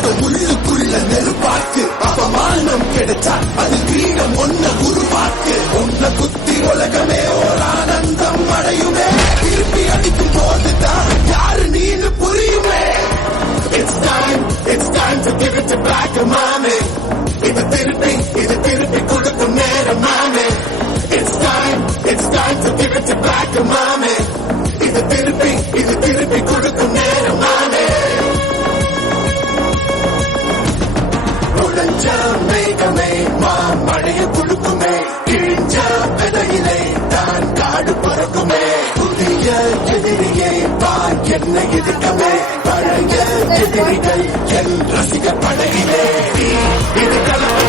அது உள்ளுக்குள்ள நெருப்பாக்கு. அவமானம் கிடைச்சா அது கிரீடம் ஒன்ன உருவாக்கு. உன்னை குத்தி உலகமே ஓர் ஆனந்தம் அடையுமே. திருப்பி அடிக்கும் போதுதான் யாரு நீன்னு புரியுமே. It's time to give it back, mommy. இது திருப்பி கொடுக்கும் நேரம், mommy. It's time to give it back, mommy. இது திருப்பி கொடுக்கும் நேரம், mommy. உடஞ்ச மேகமே மழைய கொடுக்குமே. கிழிஞ்ச விதையிலே தான் காடு பறக்குமே. புதிய எதிரியே வா என்னை எதிர்க்கமே. பழைய எதிரிகள் என் ரசிகர் படையிலே இது கலவ